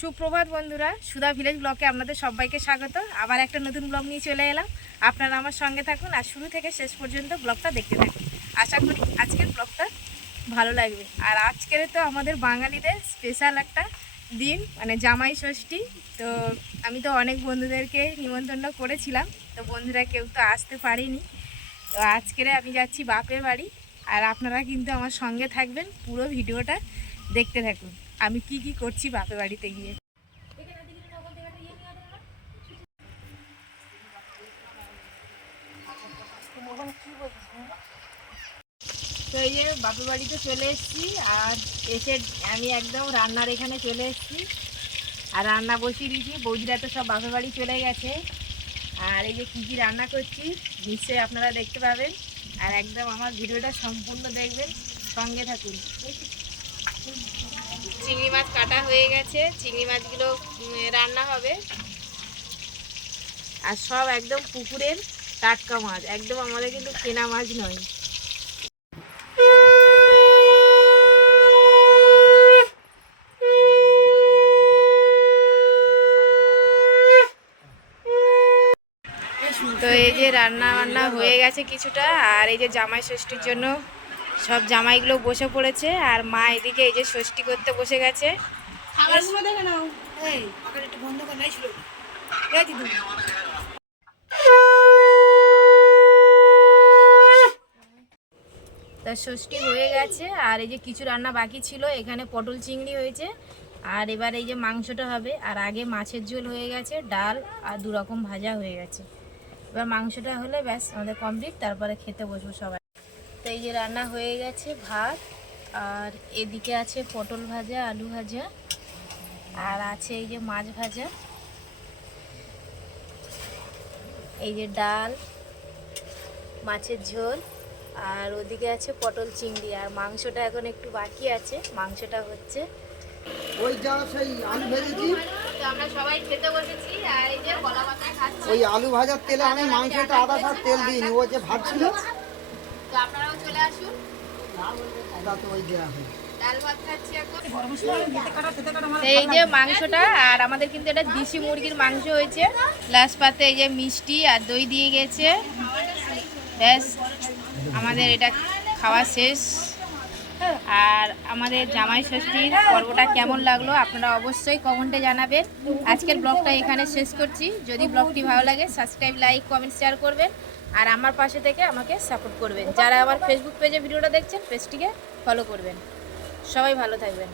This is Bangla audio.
সুপ্রভাত বন্ধুরা, সুধা ভিলেজ ব্লকে আপনাদের সবাইকে স্বাগত। আবার একটা নতুন ব্লগ নিয়ে চলে এলাম। আপনারা আমার সঙ্গে থাকুন আর শুরু থেকে শেষ পর্যন্ত ব্লগটা দেখতে থাকুন। আশা করি আজকের ব্লগটা ভালো লাগবে। আর আজকের তো আমাদের বাঙালিদের স্পেশাল একটা দিন মানে জামাই ষষ্ঠী। তো আমি তো অনেক বন্ধুদেরকে নিমন্ত্রণ করেছিলাম। তো বন্ধুরা কেউ তো আসতে পারেনি। তো আজকের আমি যাচ্ছি বাপের বাড়ি। আর আপনারা কিন্তু আমার সঙ্গে থাকবেন পুরো ভিডিওটা দেখতে থাকুন। আমি কি কি করছি বাপের বাড়িতে গিয়ে। তো এই যে বাপের বাড়িতে চলে এসেছি, আর এসে আমি একদম রান্নার এখানে চলে এসেছি। আর রান্না বসিয়ে দিয়েছি, বৌদিরা তো সব বাপের বাড়ি চলে গেছে। আর এই যে কী কী রান্না করছি, নিশ্চয়ই আপনারা দেখতে পাবেন। আর একদম আমার ভিডিওটা সম্পূর্ণ দেখবেন, সঙ্গে থাকুন। চিংড়ি মাছ কাটা হয়ে গেছে। চিংড়ি মাছগুলো রান্না হবে। আর সব একদম পুকুরের টাটকা মাছ। একদম আমাদের কিন্তু কেনা মাছ নয়। তো এই যে রান্না বান্না হয়ে গেছে কিছুটা, আর এই যে জামাই ষষ্ঠীর জন্য সব জামাইগুলো বসে পড়েছে আর মা এদিকে এই যে ষষ্ঠী করতে বসে গেছে। তা ষষ্ঠী হয়ে গেছে আর এই যে কিছু রান্না বাকি ছিল এখানে পটল চিংড়ি হয়েছে। আর এবার এই যে মাংসটা হবে আর আগে মাছের ঝোল হয়ে গেছে ডাল আর দু রকম ভাজা হয়ে গেছে। এবার মাংসটা হলে ব্যাস আমাদের কমপ্লিট তারপরে খেতে বসবো সবাই। এই যে রান্না হয়ে গেছে ভাত আর এদিকে আছে পটল ভাজা আলু ভাজা আর আছে এই যে মাছ ভাজা এই যে ডাল মাছের ঝোল আর ওদিকে আছে পটল চিংড়ি আর মাংসটা এখন একটু বাকি আছে মাংসটা হচ্ছে ওই যা সেই আলু ভেজেছি। আমরা সবাই খেতে বসেছি আর এই যে কলা পাতা খাচ্ছি। ওই আলু ভাজার তেলে আমি মাংসটা আদা সার তেল দিইনি ও যে ভাজছিল তো আপনারাও চলে এই যে মাংসটা, আর আমাদের কিন্তু এটা দেশি মুরগির মাংস হয়েছে। লাস্ট পাতে এই যে মিষ্টি আর দই দিয়ে গেছে। ব্যাস, আমাদের এটা খাওয়া শেষ। আর আমাদের জামাই ষষ্ঠীর পর্বটা কেমন লাগল আপনারা অবশ্যই কমেন্টে জানাবেন। আজকের ব্লগটা এখানে শেষ করছি। যদি ব্লগটি ভালো লাগে সাবস্ক্রাইব লাইক কমেন্ট শেয়ার করবেন। আর আমার পাশে থেকে আমাকে সাপোর্ট করবেন। যারা আমার ফেসবুক পেজে ভিডিওটা দেখছেন পেজটিকে ফলো করবেন। সবাই ভালো থাকবেন।